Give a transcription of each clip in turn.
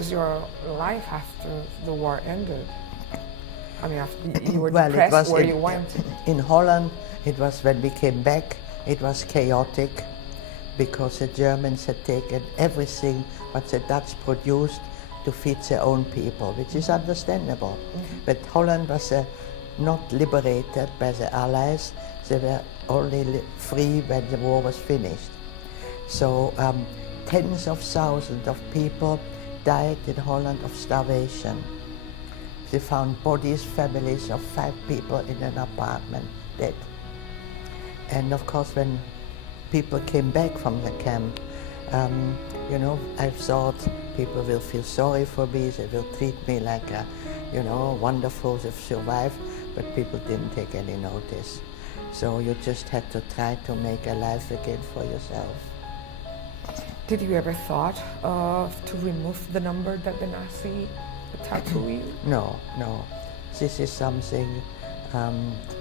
was your life after the war ended? I mean, after you were Well, depressed it was where you went. in Holland, it was when we came back, it was chaotic because the Germans had taken everything what the Dutch produced to feed their own people, which is understandable. But Holland was not liberated by the Allies. They were only free when the war was finished. So tens of thousands of people died in Holland of starvation. They found bodies, families of 5 people in an apartment, dead. And of course, when people came back from the camp, you know, I thought people will feel sorry for me, they will treat me like a, you know, wonderful, they've survived, but people didn't take any notice. So you just had to try to make a life again for yourself. Did you ever thought to remove the number that the Nazi tattoo you? No, no. This is something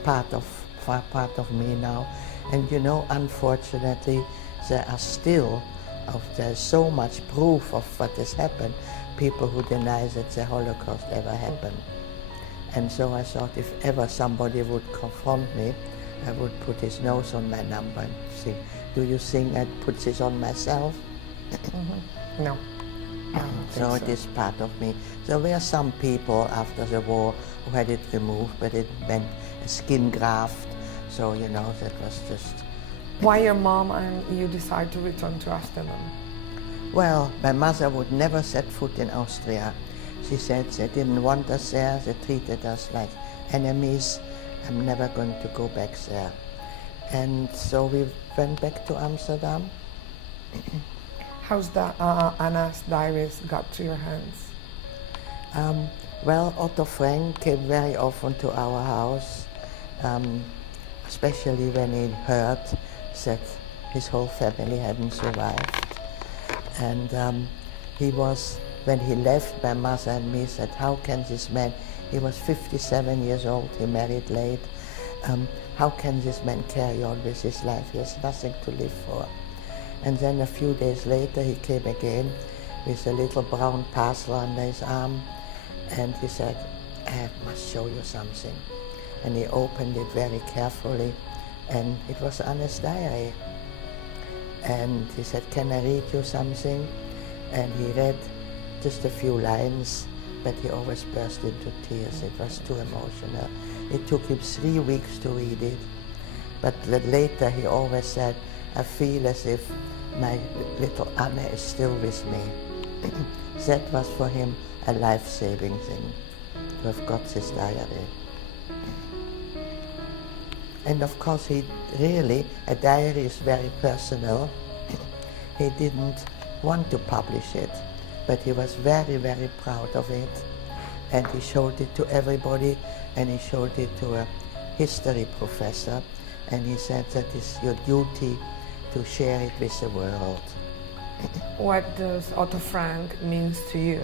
part of me now. And you know, unfortunately, there's so much proof of what has happened, people who deny that the Holocaust ever happened. And so I thought if ever somebody would confront me, I would put his nose on my number and say, do you think I'd put this on myself? No. So it is part of me. There were some people after the war who had it removed, but it meant a skin graft. So, you know, that was just... Why your mom and you decide to return to Amsterdam? Well, my mother would never set foot in Austria. She said they didn't want us there, they treated us like enemies. I'm never going to go back there. And so we went back to Amsterdam. How's the Anna's diaries got to your hands? Well, Otto Frank came very often to our house, especially when he heard that his whole family hadn't survived. And he was, when he left, my mother and me said, how can this man, he was 57 years old, he married late, how can this man carry on with his life? He has nothing to live for. And then a few days later he came again with a little brown parcel under his arm, and he said, I must show you something. And he opened it very carefully, and it was Anna's diary. And he said, can I read you something? And he read just a few lines, but he always burst into tears. It was too emotional. It took him 3 weeks to read it. But later he always said, I feel as if my little Anna is still with me. That was for him a life-saving thing, to have got this diary. And of course he really, a diary is very personal. He didn't want to publish it, but he was very, very proud of it. And he showed it to everybody, and he showed it to a history professor, and he said that it's your duty to share it with the world. What does Otto Frank means to you?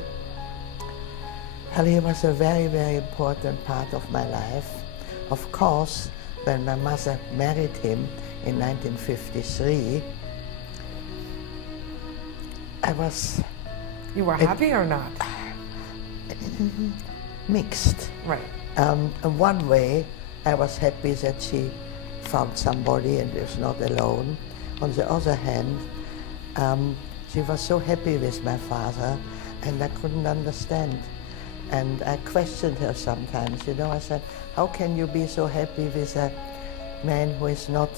Well, he was a very, very important part of my life. Of course, when my mother married him in 1953, I was... You were happy or not? Mixed. Right. In one way, I was happy that she found somebody and was not alone. On the other hand, she was so happy with my father, and I couldn't understand. And I questioned her sometimes, you know, I said, how can you be so happy with a man who is not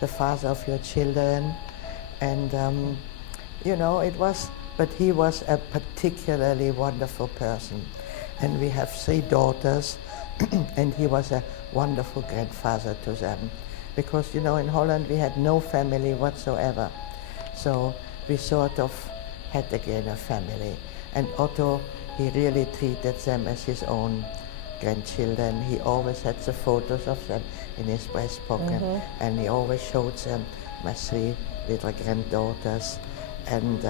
the father of your children? And, you know, it was, but he was a particularly wonderful person. And we have 3 daughters, and he was a wonderful grandfather to them. Because, you know, in Holland we had no family whatsoever. So we sort of had again a family. And Otto, he really treated them as his own grandchildren. He always had the photos of them in his breast pocket, and he always showed them my 3 little granddaughters. And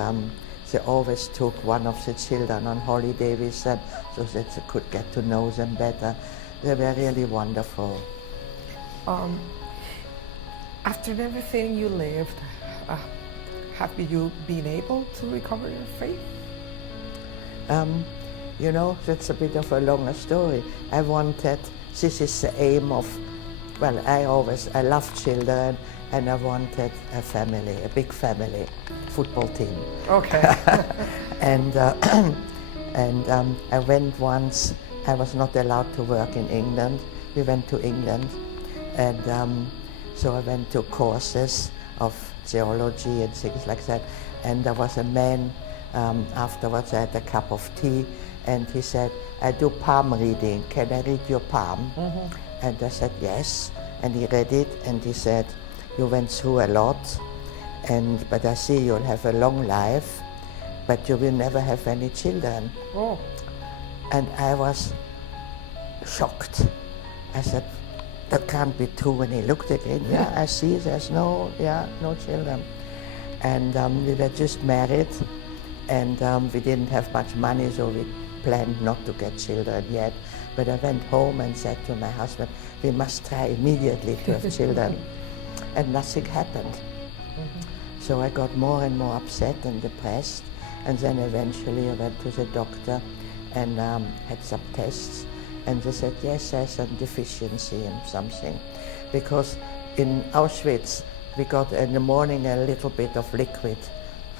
they always took one of the children on holiday with them so that they could get to know them better. They were really wonderful. After everything you lived, have you been able to recover your faith? You know, that's a bit of a longer story. I wanted, this is the aim of, well, I love children, and I wanted a family, a big family, football team. Okay. And I went once, I was not allowed to work in England. We went to England, and so I went to courses of theology and things like that. And there was a man, afterwards I had a cup of tea, and he said, I do palm reading, can I read your palm? And I said, yes. And he read it, and he said, you went through a lot, but I see you'll have a long life, but you will never have any children. Oh. And I was shocked. I said, that can't be true. And he looked again, yeah, I see, there's no children. And we were just married, and we didn't have much money, so we planned not to get children yet. But I went home and said to my husband, we must try immediately to have children. And nothing happened. So I got more and more upset and depressed, and then eventually I went to the doctor and had some tests, and they said, yes, there's a deficiency in something. Because in Auschwitz, we got in the morning a little bit of liquid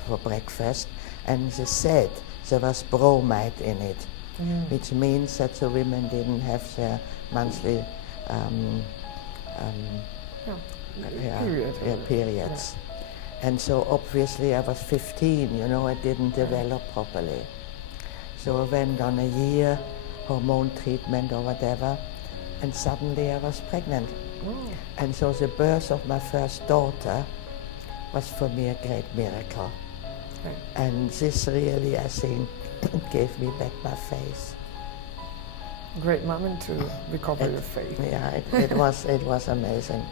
for breakfast, and they said there was bromide in it, which means that the women didn't have their monthly periods. Yeah. And so obviously I was 15, you know, I didn't develop properly. So I went on a year hormone treatment or whatever, and suddenly I was pregnant. And so the birth of my first daughter was for me a great miracle. Right. And this really, I think, gave me back my faith. Great moment to recover your faith. Yeah, it was amazing.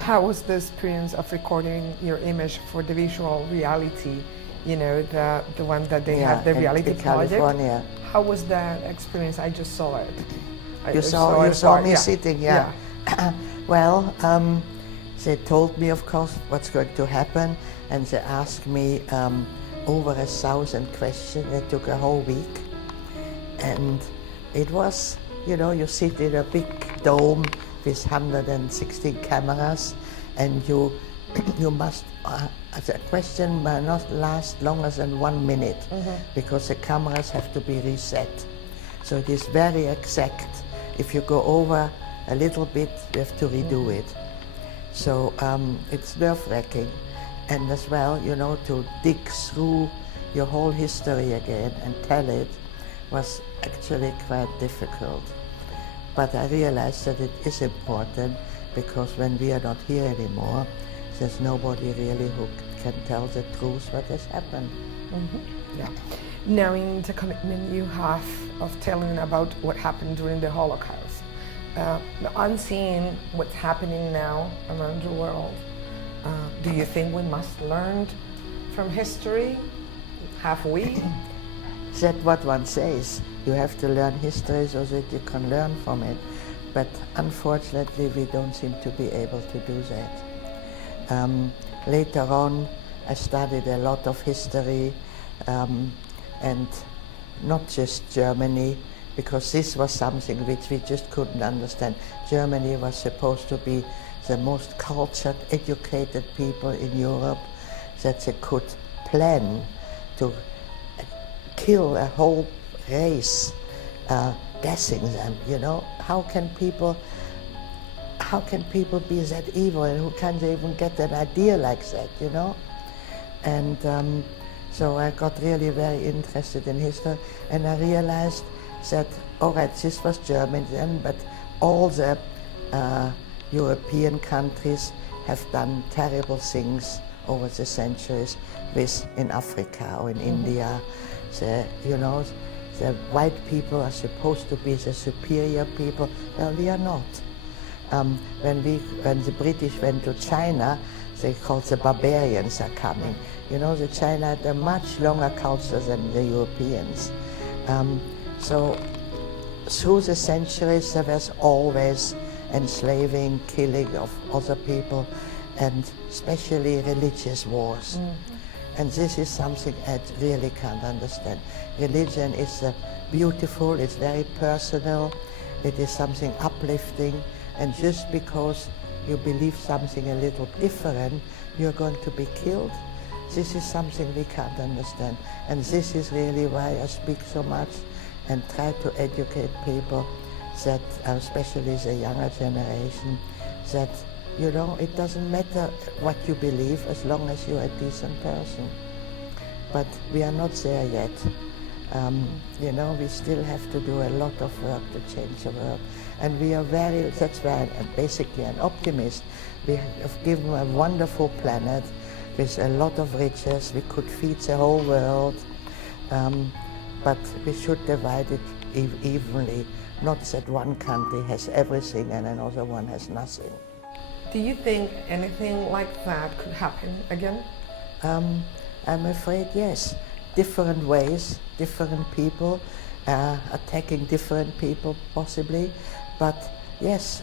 How was the experience of recording your image for the visual reality? You know, the one that they had, the reality project. California. How was that experience? I just saw it. You saw me sitting, yeah. Well, they told me, of course, what's going to happen, and they asked me over 1,000 questions. It took a whole week, and it was, you know, you sit in a big dome with 116 cameras, and you must, the question may not last longer than 1 minute, because the cameras have to be reset. So it is very exact. If you go over a little bit, you have to redo it. So it's nerve-wracking. And as well, you know, to dig through your whole history again and tell it was actually quite difficult. But I realized that it is important, because when we are not here anymore, there's nobody really who can tell the truth what has happened. Yeah. Knowing the commitment you have of telling about what happened during the Holocaust, unseen what's happening now around the world, do you think we must learn from history? Have we? That's what one says. You have to learn history so that you can learn from it. But unfortunately, we don't seem to be able to do that. Later on, I studied a lot of history, and not just Germany, because this was something which we just couldn't understand. Germany was supposed to be the most cultured, educated people in Europe, that they could plan to kill a whole race, gassing them, you know? How can people be that evil, and who can they even get an idea like that, you know? And so I got really very interested in history, and I realized that, all right, this was Germany then, but all the European countries have done terrible things over the centuries, in Africa or in India. You know, the white people are supposed to be the superior people. Well, we are not. When the British went to China, they called the barbarians are coming. You know, the China had a much longer culture than the Europeans. So through the centuries, there was always enslaving, killing of other people, and especially religious wars. And this is something I really can't understand. Religion is beautiful, it's very personal, it is something uplifting, and just because you believe something a little different, you're going to be killed. This is something we can't understand. And this is really why I speak so much and try to educate people, that especially the younger generation, that it doesn't matter what you believe as long as you're a decent person. But we are not there yet. We still have to do a lot of work to change the world. And we are that's why I'm basically an optimist. We have given a wonderful planet with a lot of riches. We could feed the whole world, but we should divide it evenly, not that one country has everything and another one has nothing. Do you think anything like that could happen again? I'm afraid yes. Different ways, different people, attacking different people possibly, but yes,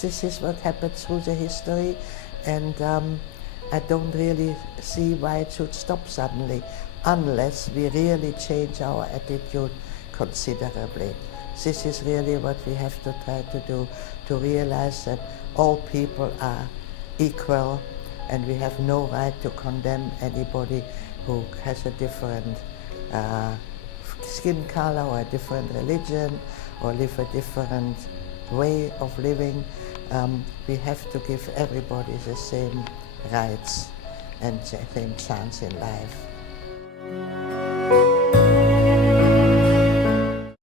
this is what happened through the history, and I don't really see why it should stop suddenly, unless we really change our attitude considerably. This is really what we have to try to do, to realize that all people are equal and we have no right to condemn anybody who has a different skin color or a different religion or live a different way of living. We have to give everybody the same rights and the same chance in life.